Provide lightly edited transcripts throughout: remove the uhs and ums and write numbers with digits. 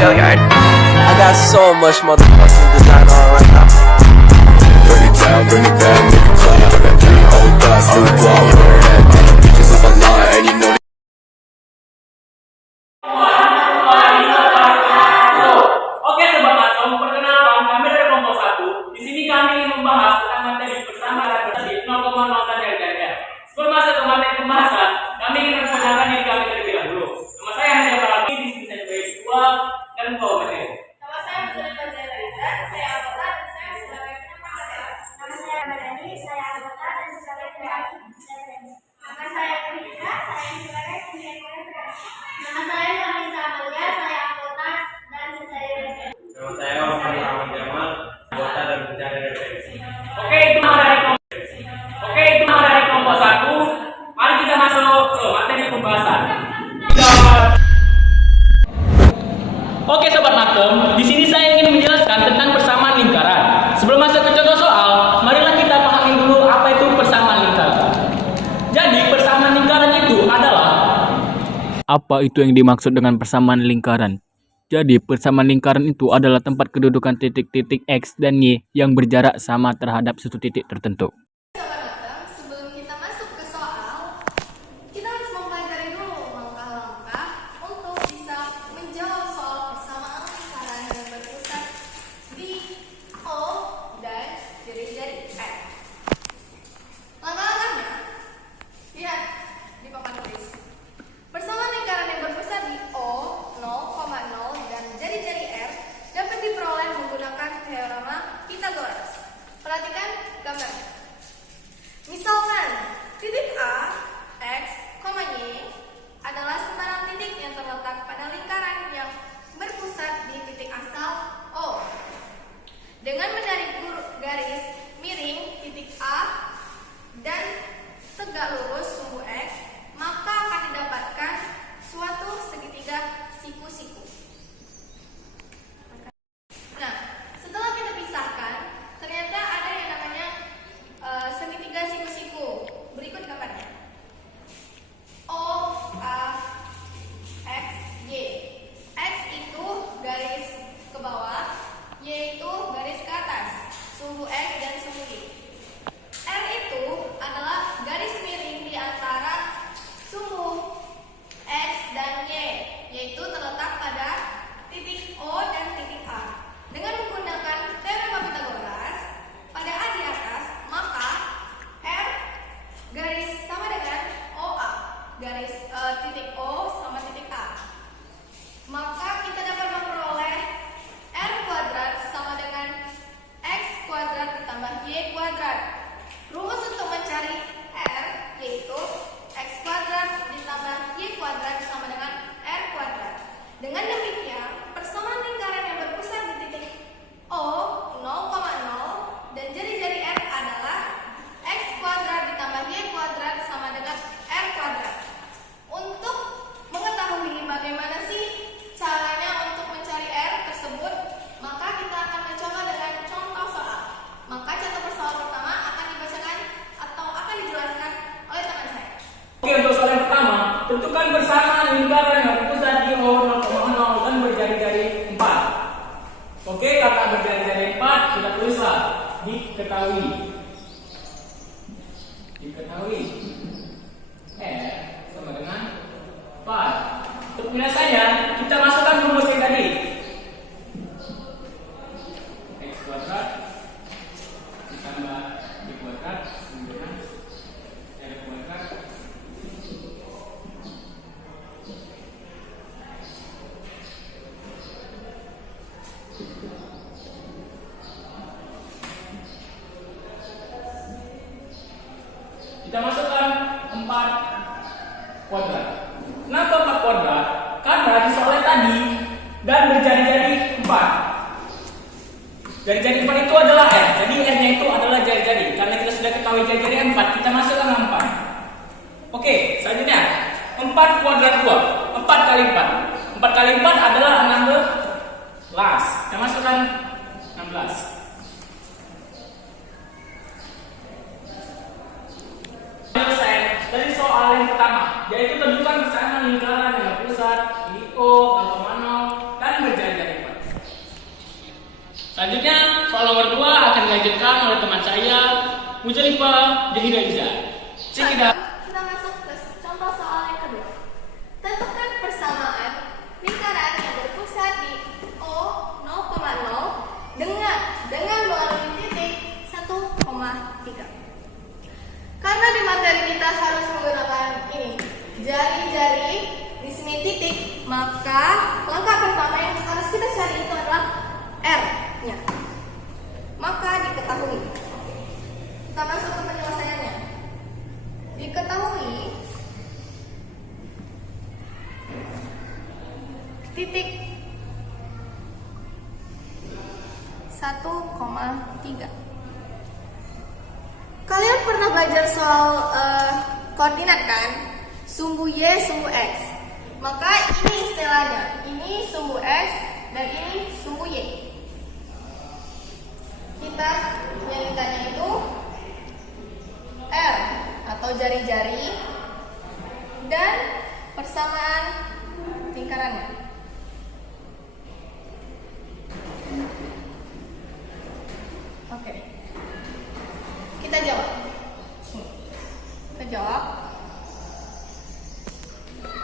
Gilliard. I got so much motherfucking design on right now. Bring it down, bring it back, make it clap. I got 3 old thoughts, new wall, heard that. Bitches on my line, and you know. Oke sobat Acom, perkenalkan kami dari kelompok 1. Di sini kami ingin membahas tentang materi bersama dan bersih 0,0 dan RDR. Sebelum masuk ke materi pembahasan, kami ingin memperkenalkan diri kami terlebih dahulu. Nama saya Hanya Barami, di sini saya sebagai ketua dan pembawa materi. Nama saya Putri Panjaitan Reza, saya anggota dan saya sebagai penumpang materi. Nama saya Madani, saya anggota dan sebagai PAI. Nama saya Putri, saya sebagai pembimbing. Nama saya Kamisa Amalia, saya anggota dan pencari referensi. Nama saya Osman Ahmad Jamal, anggota dan pencari referensi. Oke, itu nama dari kelompok 1. Mari kita masuk ke materi pembahasan. Oke sobat Makem, di sini saya ingin menjelaskan tentang persamaan lingkaran. Sebelum masuk ke contoh soal, marilah kita pahami dulu apa itu persamaan lingkaran. Jadi persamaan lingkaran itu adalah Apa itu yang dimaksud dengan persamaan lingkaran? Jadi, persamaan lingkaran itu adalah tempat kedudukan titik-titik X dan Y yang berjarak sama terhadap suatu titik tertentu. Sebelum kita masuk ke soal, kita harus mempelajari dulu langkah-langkah untuk bisa menjawab soal persamaan lingkaran yang berpusat di O dan jari-jari X. Langkah-langkahnya, lihat di papan tulis. Persamaan lingkaran yang berpusat di O, 0,0 dan jari-jari R dapat diperoleh menggunakan teorema Pythagoras. Perhatikan gambarnya. Misalkan titik A, X, Y adalah sembarang titik yang terletak pada lingkaran yang berpusat di titik asal O. Dengan menarik garis miring titik A dan tegak lurus sumbu X, maka akan didapatkan suatu segitiga siku-siku. Nah, setelah kita pisahkan, ternyata ada yang namanya segitiga siku-siku. Berikut gambarnya. O, A, X, Y. X itu garis ke bawah, Y itu garis ke atas, sumbu X dan sumbu Y. R itu adalah garis miring di antara sumbu X dan Y, yaitu terletak pada titik O dan titik A. Dengan menggunakan teorema Pythagoras pada A di atas, maka R garis sama dengan OA, garis titik O sama titik A. Maka kita dapat memperoleh R kuadrat sama dengan X kuadrat ditambah Y kuadrat. Rumus untuk mencari R yaitu X kuadrat ditambah Y kuadrat sama dengan R kuadrat. Dengan demikian, persamaan lingkaran yang berpusat di titik O 0,0 dan jari-jari R adalah X kuadrat ditambah Y kuadrat sama dengan R kuadrat. Untuk mengetahui bagaimana sih caranya untuk mencari R tersebut, maka kita akan mencoba dengan contoh soal. Maka contoh soal pertama akan dibacakan atau akan dijelaskan oleh teman saya. Oke, untuk soal yang pertama, tentukan persamaan lingkaran yang berpusat di O 0,0 dan berjari-jari 4. Oke, kata berjari-jari 4 kita tulislah diketahui. Diketahui R sama dengan 4. Untuk penyelesaiannya, kita masukkan rumus yang tadi. X kuadrat ditambah Y kuadrat sama dengan R kuadrat. Kita masukkan 4 kuadrat. Kenapa 4 kuadrat? Karena disoalnya tadi dan berjari-jari 4. Jari-jari 4 itu adalah R. Jadi R-nya itu adalah jari-jari. Karena kita sudah ketahui jari-jari 4, kita masukkan 4. Oke, selanjutnya 4 kuadrat 2. 4 kali 4. 4 kali 4 adalah 16. Kita masukkan 16. Selesai dari soal yang pertama, yaitu tentukan persamaan lingkaran yang berpusat di O 0,0 dan berjari dilanjutkan oleh teman saya, Muzalifah Jahida Iza. Check it out. Kita masuk ke contoh soal yang kedua. Tentukan persamaan lingkaran yang berpusat di O 0,0 dengan melalui titik 1,3. Karena di materi kita harus menggunakan ini jari-jari, di sini titik, maka langkah pertama yang harus kita cari itu adalah R-nya. Maka diketahui. Kita masuk ke penyelesaiannya. Diketahui titik 1,3. Kalian pernah belajar soal koordinat kan? Sumbu Y, sumbu X. Maka ini istilahnya. Ini sumbu X dan ini sumbu Y. Kita nyanyikannya itu R atau jari-jari dan persamaan lingkarannya. Oke. Kita jawab. Kita jawab.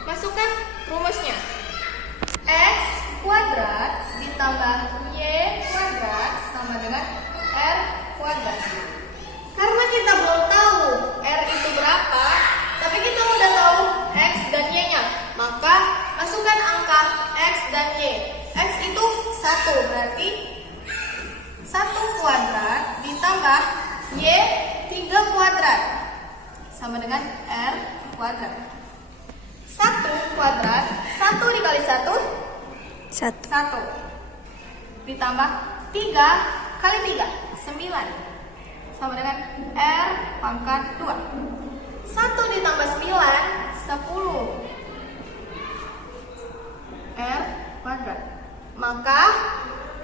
Masukkan rumusnya. X kuadrat ditambah Y kuadrat sama dengan R kuadrat. Karena kita belum tahu R itu berapa, tapi kita udah tahu X dan Y-nya. Maka masukkan angka X dan Y. X itu 1, berarti 1 kuadrat ditambah Y 3 kuadrat sama dengan R kuadrat. 1 kuadrat, 1 dikali 1 1 ditambah 3 kali 3 9 sama dengan R pangkat 2. 1 ditambah 9 10 R kuadrat. Maka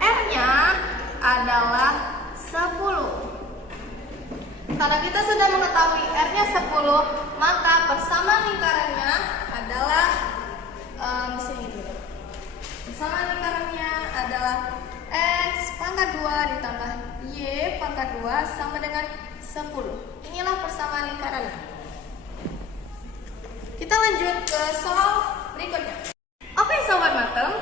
R-nya adalah 10. Karena kita sudah mengetahui R-nya 10, maka persamaan lingkarannya adalah di sini dulu. Persamaan lingkarannya adalah X pangkat 2 ditambah Y pangkat 2 sama dengan 10. Inilah persamaan lingkarannya. Kita lanjut ke soal berikutnya. Oke sobat matem,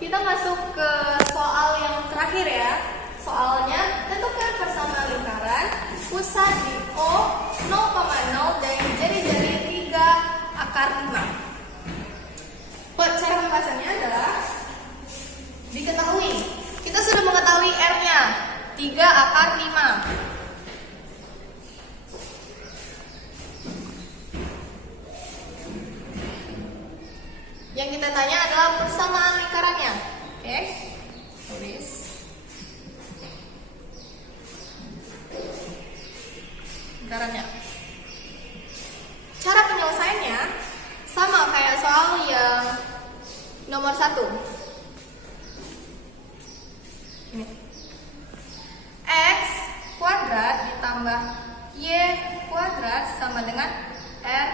kita masuk ke soal yang terakhir ya. Soalnya, tentukan persamaan lingkaran pusat di O 0,0 dan jari-jari 3/5. Cara pembahasannya adalah diketahui. Kita sudah mengetahui R-nya 3/5. Yang kita tanya adalah persamaan lingkarannya. Oke, tulis. Lingkarannya. Cara penyelesaiannya sama kayak soal yang nomor 1. Ini. X kuadrat ditambah Y kuadrat sama dengan R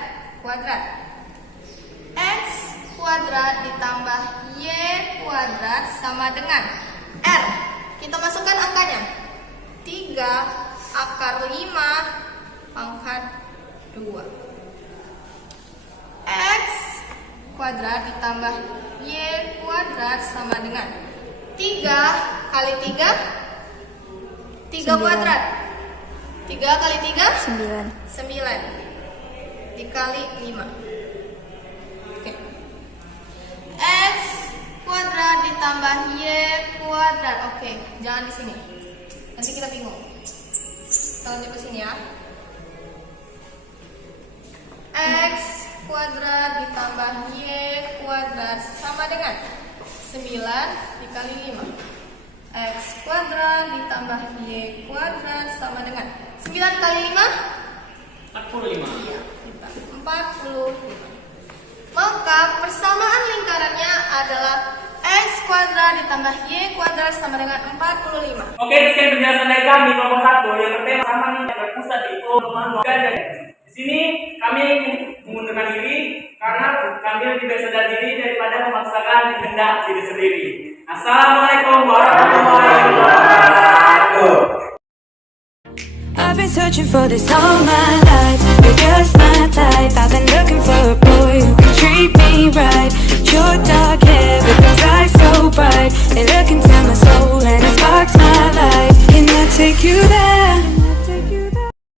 kuadrat. X kuadrat ditambah Y kuadrat sama dengan R. Kita masukkan angkanya. 3/5 pangkat 2. X kuadrat ditambah Y kuadrat sama dengan 3 kali 3 3 kuadrat. 3 kali 3 9 dikali 5. Oke. X kuadrat ditambah Y kuadrat. Oke, jangan di sini. Nanti kita bingung. Kita lanjut ke sini ya. X kuadrat ditambah Y kuadrat sama dengan 9 dikali 5. X kuadrat ditambah Y kuadrat sama dengan 9 kali 5 45. Iya, 45. Maka persamaan lingkarannya adalah X kuadrat ditambah Y kuadrat sama dengan 45. Oke, sekian penjelasan dari kami kelompok 1 yang bertema sama yang berpusat di O 0,0. Di sini kami ingin mengundurkan diri karena kami lebih bersadar diri daripada memaksakan kehendak diri sendiri. Assalamualaikum warahmatullahi wabarakatuh. searching for this all my life. You're just my type.